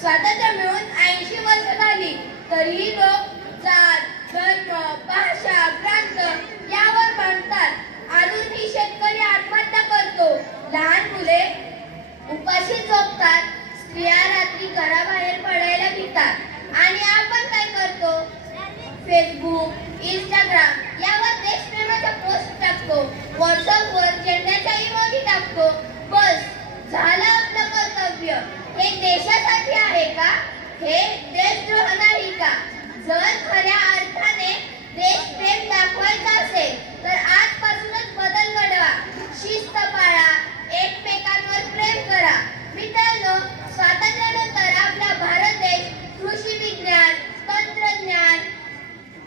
स्वातंत्र्य मिळून 80 वर्ष झाली, तरीही लोक जात, धर्म, भाषा, प्रांत यावर भांडतात. अजूनही शेतकरी आत्महत्या करतो, लहान मुले उपाशी झोपतात, स्त्रिया रात्री घराबाहेर पडायला भितात आणि आपण काय करतो? फेसबुक, इंस्टाग्राम यावर देशप्रेमाच्या पोस्ट टाकतो, व्हॉट्सअपवर झेंड्याच्या इमोजी टाकतो. बस झालं आपलं कर्तव्य. हे देशासाठी आहे का? हे देशद्रोह नाही का? जर खऱ्या अर्थाने देशप्रेम दाखवायचं असेल तर आजपासूनच बदल घडवा, शिस्त पाळा, एकमेकांवर प्रेम करा. मित्रांनो, स्वातंत्र्यानंतर आपला भारत देश कृषी विज्ञान, तंत्रज्ञान,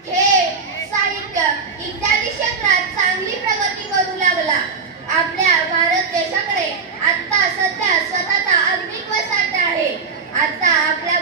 खेळ, साहित्य इत्यादी क्षेत्रात चांगली प्रगती करू लागला. आपल्या भारत देशाकडे आता सध्या स्वतःचा अमृत साठा आहे. आता आपल्या